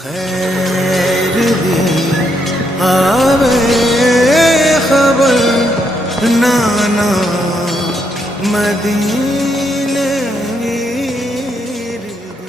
खैर दी आवे खबर नाना मदीने वीर दी।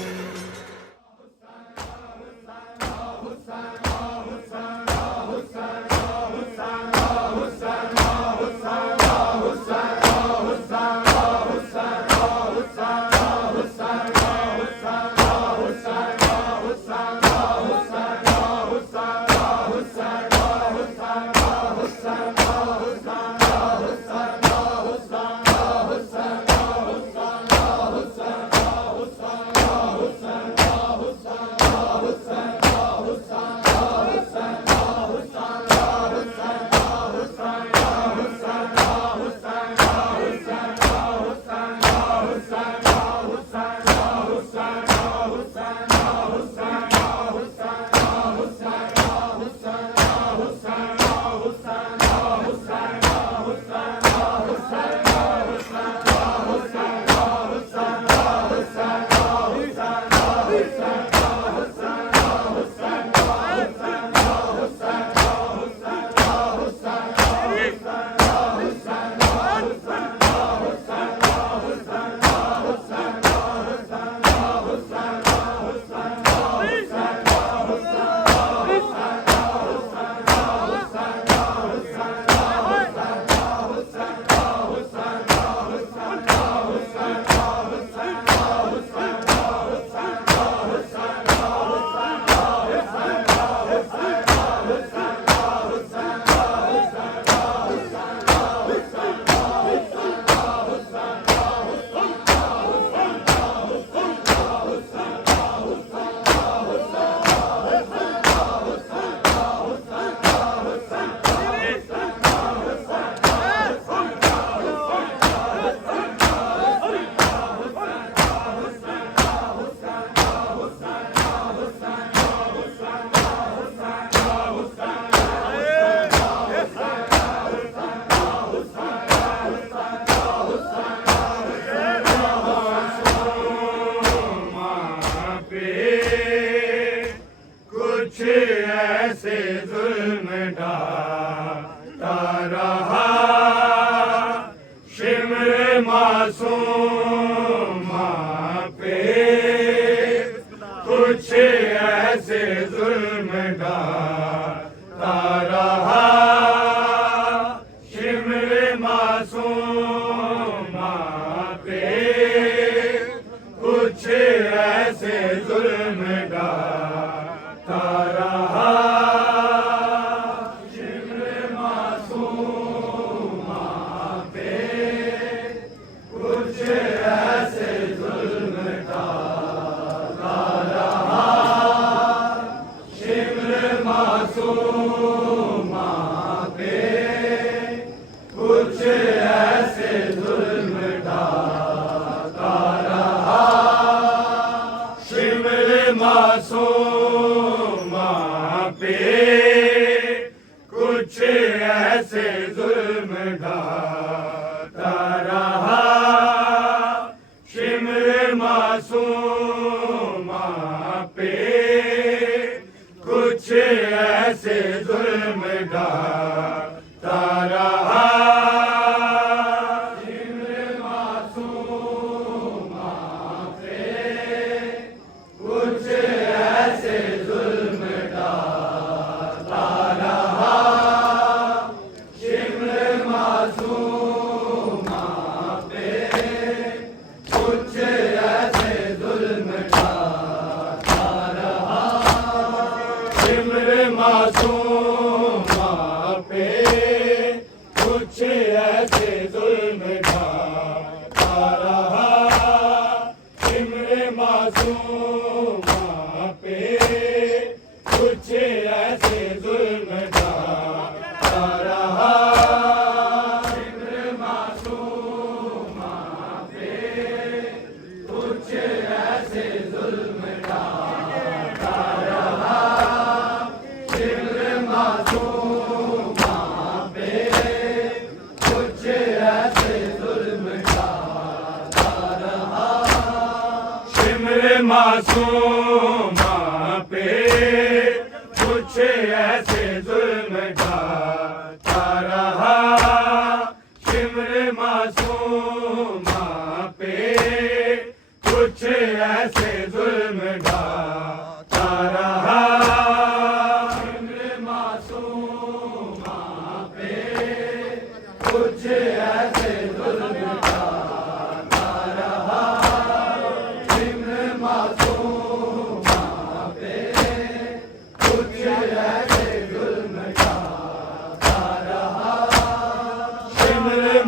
कुछ ऐसे जुल्म ढाता रहा शिमर मासूमा पे, कुछ ऐसे जुल्म ढाता रहा शिमर मासूमा पे, कुछ ऐसे जुल्म ढाता रहा शिमर मासूमा पे, कुछ ऐसे जुल्म ढाता रहा शिमर मासूमा पे, कुछ ऐसे जुल्म ढाता रहा शिमर मासूमा पे, कुछ ऐसे जुल्म ढाता रहा शिमर मासूमा पे, कुछ ऐसे जुल्म ढाता रहा शिमर मासूमा पे, कुछ ऐसे जुल्म ढाता रहा शिमर मासूमा पे, कुछ ऐसे जुल्म ढाता रहा शिमर मासूमा पे, कुछ ऐसे जुल्म ढाता रहा शिमर मासूमा पे, कुछ ऐसे जुल्म ढाता रहा शिमर मासूमा पे, कुछ ऐसे जुल्म ढाता रहा शिमर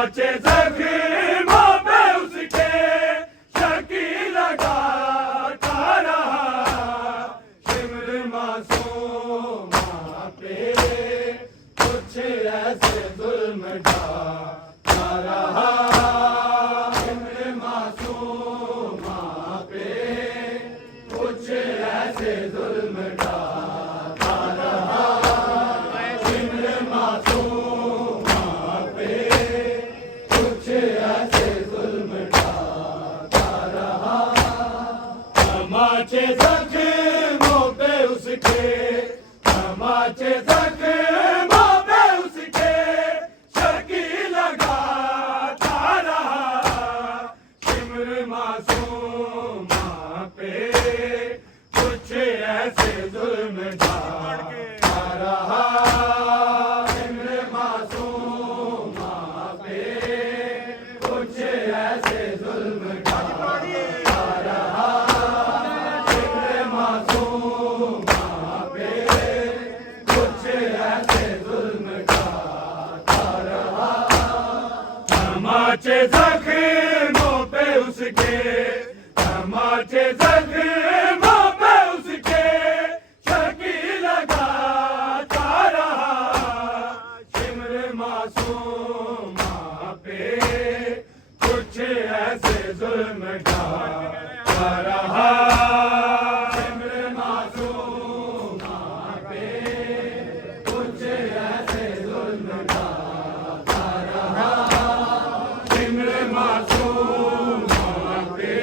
तमाचे जख्मों पे उसके शकी लगाता रहा शिमर मासूमा पे कुछ ऐसे जुल्म ढाता रहा शिमर मासूमा पे कुछ ऐसे जुल्म ढाता रहा शिमर मासूमा पे कुछ ऐसे जुल्म ढाता रहा तमाचे जख्मों पे उसके तमाचे जख्मों पे उसके शकी लगाता रहा शिमर मासूमा पे कुछ ऐसे जुल्म ढाता रहा शिमर मासूमा पे कुछ ऐसे जुल्म ढाता रहा शिमर मासूमा पे कुछ ऐसे जुल्म ढाता रहा तमाचे जख्मों पे उसके तमाचे जख्मों पे उसके शकी लगाता रहा शिमर मासूमा पे कुछ ऐसे जुल्म ढाता रहा शिमर मासूमा पे कुछ ऐसे जुल्म ढाता रहा शिमर मासूमा पे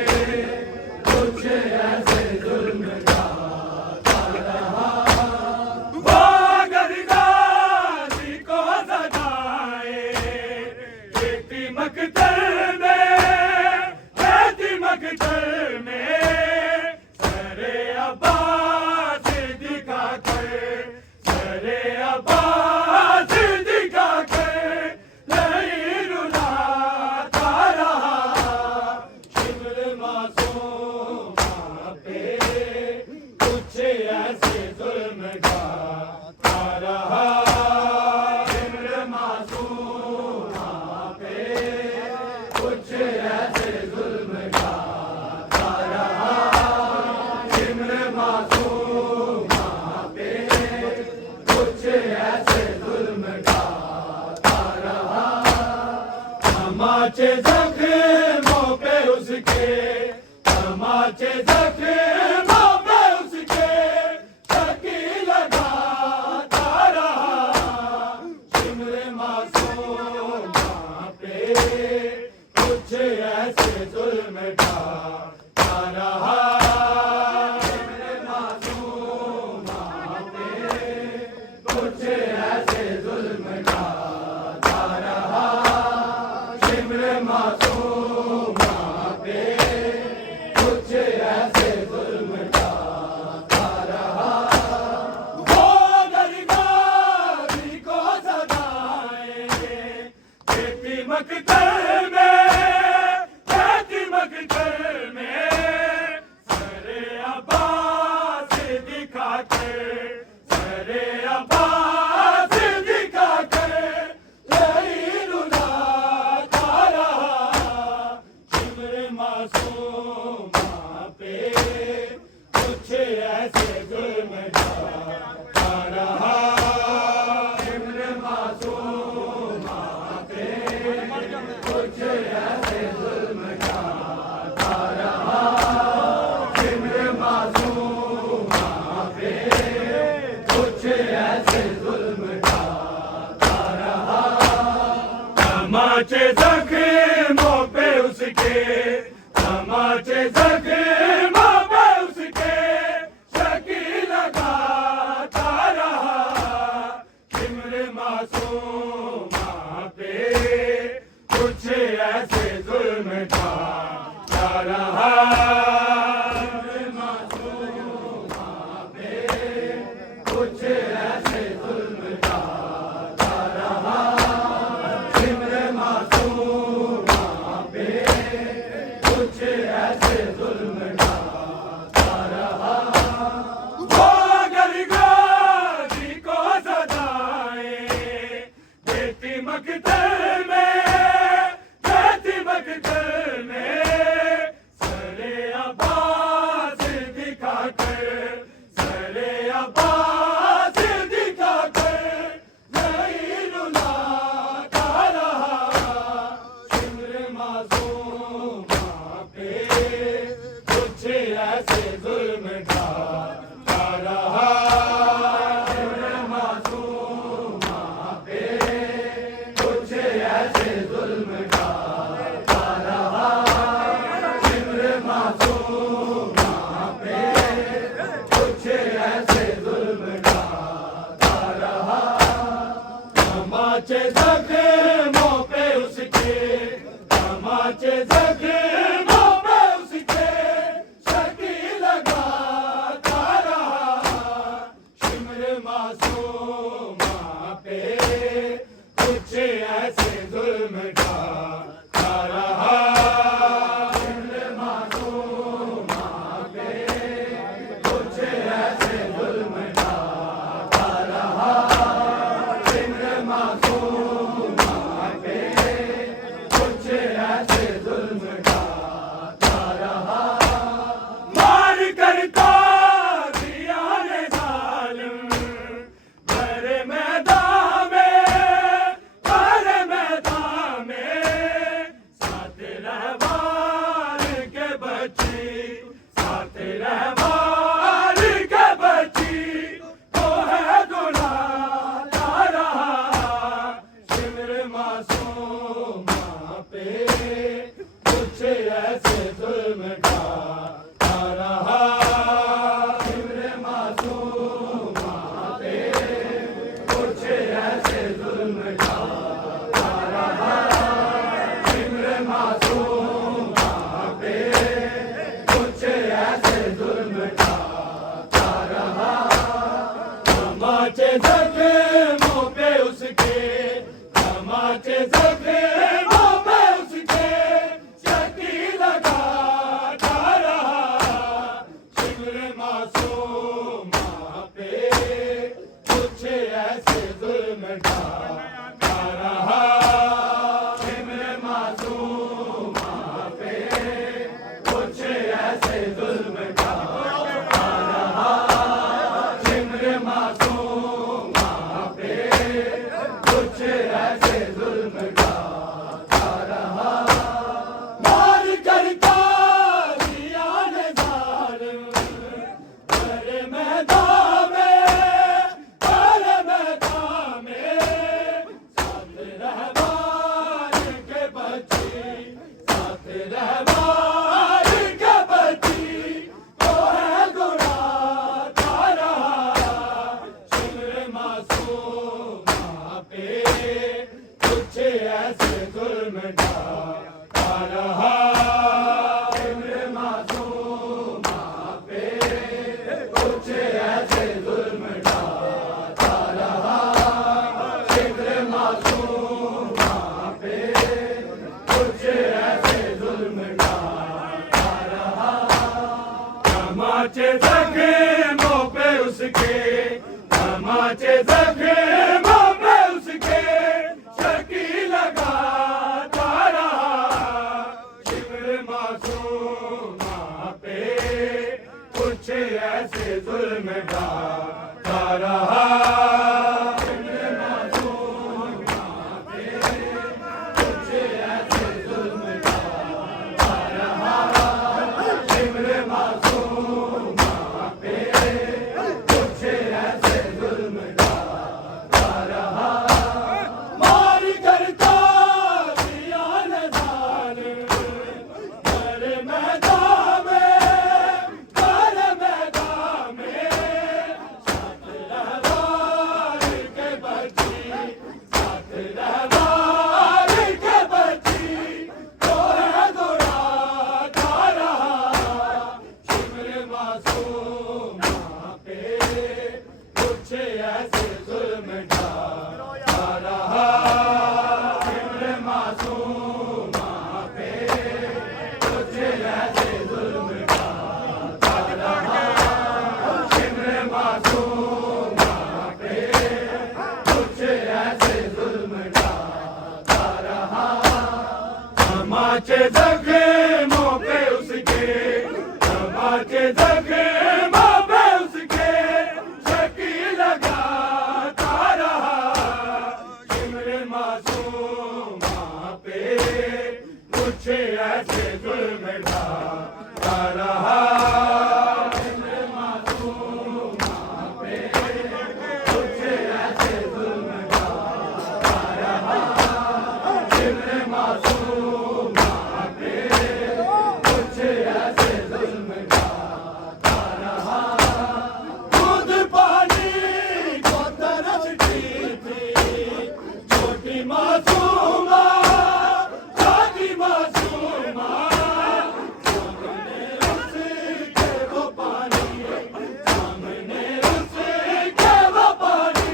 कुछ ऐसे जुल्म ढाता रहा वो गर्दारी को सदाए खेती मकतल में सरे अब्बास दिखा कर सरे अब्बास दिखा कर नहीं रुलाता रहा शिमर मासूमा पे कुछ ऐसे जुल्म ढाता रहा शिमर मासूमा पे कुछ ऐसे जुल्म ढाता रहा शिमर मासूमा पे कुछ ऐसे जुल्म ढाता रहा तमाचे जख्मों पे उसके तमाचे जख्मों पे उसके शकी लगाता रहा शिमर मासूमा पे कुछ ऐसे जुल्म ढाता रहा शिमर मासूमा पे कुछ ऐसे जुल्म ढाता रहा शिमर मासूमा पे कुछ ऐसे जुल्म ढाता रहा वो गर्दारी को सदाए खेती मकतल में सरे अब्बास दिखा कर सरे अब्बास दिखा कर नहीं रुलाता रहा शिमर मासूमा पे कुछ ऐसे जुल्म ढाता रहा शिमर मासूमा पे कुछ ऐसे जुल्म ढाता रहा शिमर मासूमा पे कुछ ऐसे जुल्म ढाता रहा तमाचे जख्मों पे उसके तमाचे जख्मों पे उसके शकी लगाता रहा शिमर मासूमा पे कुछ ऐसे जुल्म ढाता रहा शिमर मासूमा पे कुछ ऐसे जुल्म ढाता रहा शिमर मासूमा पे कुछ ऐसे जुल्म ढाता रहा वो गर्दारी को सदाए देती मकतल में जख्मों पे उसके, तमाचे जख्मों पे उसके, शकी लगाता रहा। शिमर मासूमा पे कुछ ऐसे जुल्म ढाता रहा। शिमर मासूमा पे कुछ ऐसे जुल्म ढाता रहा। शिमर मासूमा पे कुछ ऐसे जुल्म ढाता रहा। मार करता दिया ने जालिम भरे मैदान में, भरे मैदान में। साथ रहवार के बच्ची, साथ रहवार के बच्ची, तो है दुलाता रहा। शिमर मासूमा पे कुछ ऐसे जुल्म ढाता रहा। शिमर मासूमा पे कुछ ऐसे जुल्म ढाता रहा। शिमर मासूमा पे कुछ ऐसे जुल्म ढाता रहा। तमाचे जख्मों पे उसके, तमाचे जख्मों पे उसके, शकी लगाता रहा। शिमर मासूमा पे कुछ ऐसे जुल्म ढाता रहा। शिमर मासूमा पे कुछ ऐसे जुल्म ढाता रहा। शिमर मासूमा पे कुछ ऐसे जुल्म ढाता रहा। मार करता दिया ने जालिम भरे मैदान में, भरे मैदान में। साथ रहवार के बच्ची, साथ रहवार के बच्ची, तो है दुलाता रहा। शिमर मासूमा पे कुछ ऐसे जुल्म ढाता रहा। शिमर मासूमा पे कुछ ऐसे जुल्म ढाता रहा। शिमर मासूमा पे कुछ ऐसे जुल्म ढाता रहा। तमाचे जख्मों पे उसके, तमाचे जख्मों पे उसके, शकी लगाता रहा। शिमर मासूमा पे कुछ ऐसे जुल्म ढाता रहा। शिमर मासूमा पे कुछ ऐसे जुल्म ढाता रहा। शिमर मासूमा पे कुछ ऐसे जुल्म ढाता रहा। मार करता दिया ने जालिम भरे मैदान में, भरे मैदान में। साथ रहवार के बच्ची, साथ रहवार के बच्ची, तो है दुलाता रहा। शिमर मासूमा पे कुछ ऐसे जुल्म ढाता रहा। शिमर मासूमा पे कुछ ऐसे जुल्म ढाता रहा। शिमर मासूमा पे कुछ ऐसे जुल्म ढाता रहा। तमाचे जख्मों पे उसके, तमाचे जख्मों पे उसके, शकी लगाता रहा। शिमर मासूमा पे कुछ ऐसे जुल्म ढाता रहा। शिमर मासूमा पे कुछ ऐसे जुल्म ढाता रहा। शिमर मासूमा पे कुछ ऐसे जुल्म ढाता रहा। दूध पानी को तरसती थी छोटी मासूमा जागी मासूमा सामने उसके वो पानी सामने उसके वो पानी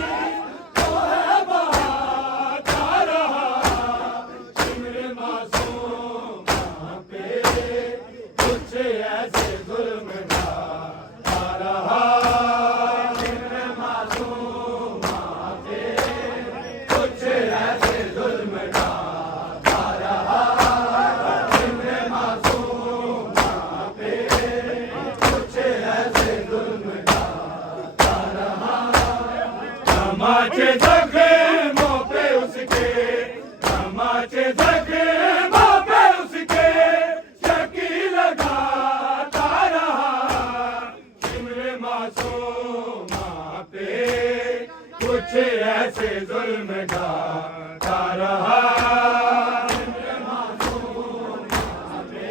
तो है बहाता रहा सिमरे मासूमा पे कुछ ऐसे जुल्म ढाता रहा सिमरे मासूमा पे कुछ ऐसे जुल्म ढाता रहा सिमरे मासूमा पे कुछ ऐसे जुल्म ढाता रहा तमाचे जख्मों पे उसके तमाचे जख्मों पे उसके शकी लगाता रहा सिमरे मासूमा पे कुछ ऐसे जुल्म ढाता रहा सिमरे मासूमा पे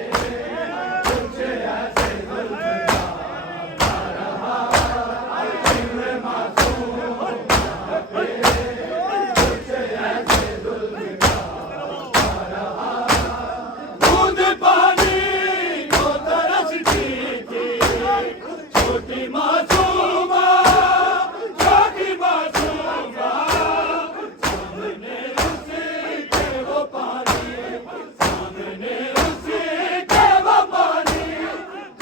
कुछ ऐसे जुल्म ढाता रहा सिमरे मासूमा पे कुछ ऐसे जुल्म ढाता रहा दूध पानी को तरसती थी छोटी मासूमा छोटी मासूमा सामने उसके वो पानी सामने उसके वो पानी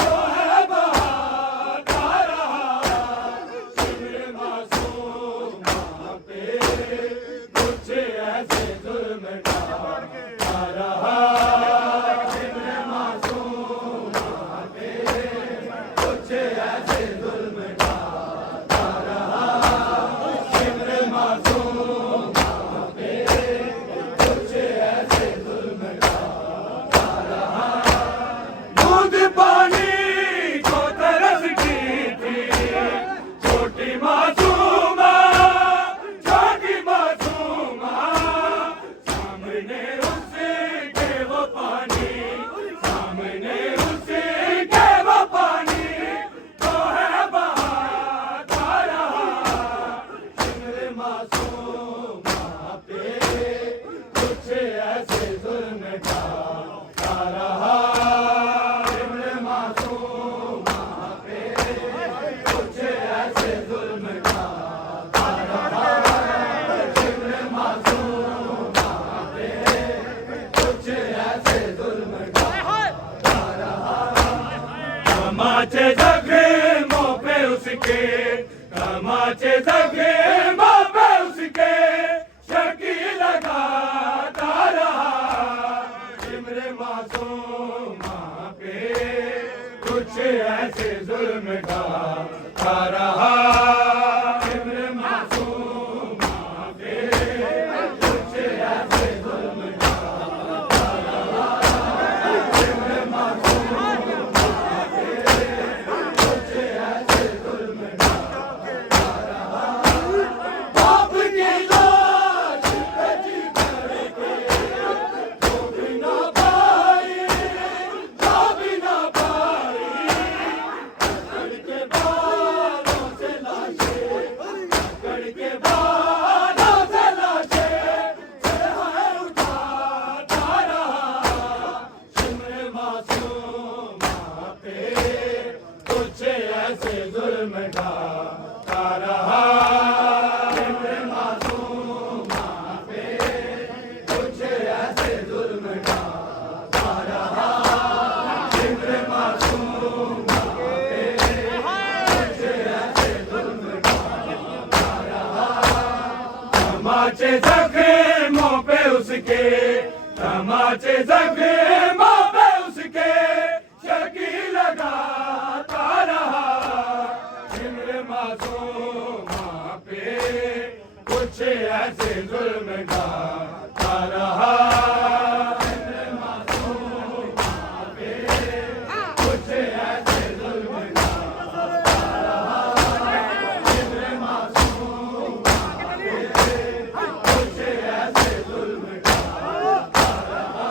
जो है बहाता रहा सिमरे मासूमा पे कुछ ऐसे जुल्म ढाता रहा सिमरे मासूमा पे कुछ ऐसे जुल्म ढाता रहा सिमरे मासूमा पे कुछ ऐसे जुल्म ढाता रहा दूध पानी को तरसती थी छोटी मासूमा छोटी मासूमा सामने उसके वो पानी सामने उसके वो पानी तो है बहाता रहा सिमरे मासूमा पे कुछ ऐसे जुल्म ढाता रहा सिमरे मासूमा पे कुछ ऐसे जुल्म ढाता रहा सिमरे मासूमा पे कुछ ऐसे जुल्म ढाता रहा तमाचे जख्मों पे उसके तमाचे जख्मों पे उसके शकी लगाता रहा सिमरे मासूमा पे कुछ ऐसे जुल्म ढाता रहा सिमरे मासूमा पे कुछ ऐसे जुल्म ढाता रहा सिमरे मासूमा पे कुछ ऐसे जुल्म ढाता रहा बाप की लाश पे जी करके वो भी ना पाई वो भी ना पाई के बालों से लाशें के बालों से लाशें चढ़ाए उठाता रहा सिमरे मासूमा पे कुछ ऐसे जुल्म ढाता रहा सिमरे मासूमा पे कुछ ऐसे जुल्म ढाता रहा सिमरे मासूमा पे कुछ ऐसे जुल्म ढाता रहा तमाचे जख्मों पे उसके तमाचे जख्मों पे उसके शकी लगाता रहा सिमरे मासूमा पे कुछ ऐसे जुल्म ढाता रहा सिमरे मासूमा पे कुछ ऐसे जुल्म ढाता रहा सिमरे मासूमा पे कुछ ऐसे जुल्म ढाता रहा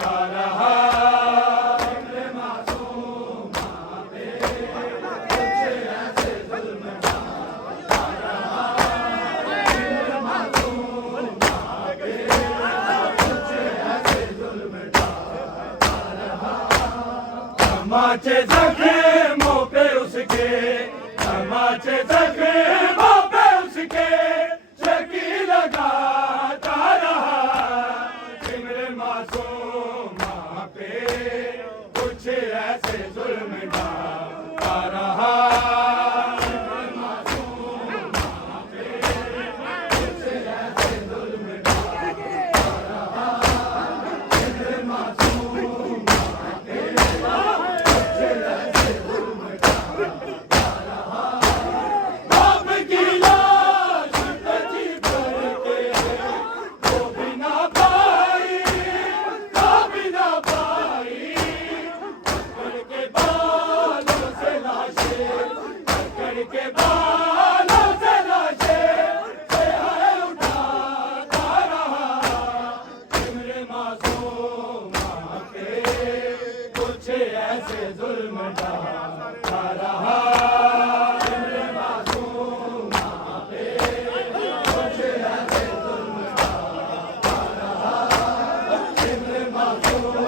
गा रहा इम्र मासूम पे कुछ ऐसे जुल्म गा रहा इम्र मासूम पे कुछ ऐसे जुल्म गा रहा तमाचे जख्मों पे उसके तमाचे जख्मों पे उसके चकी लगाता रहा इम्र मासूम पे कुछ ऐसे जुल्म ढाता रहा इम्र मासूम पे कुछ ऐसे जुल्म ढाता रहा इम्र मासूम पे कुछ ऐसे जुल्म ढाता रहा बाप की लाश बची भर के वो भी ना पाई ना भी ना पाई पकड़ के बालों से लाशें पकड़ के बालों से लाशें है उठाता रहा इम्र मासूम पे कुछ ऐसे जुल्म ढाता रहा इम्र मासूम पे कुछ ऐसे जुल्म ढाता रहा इम्र मासूम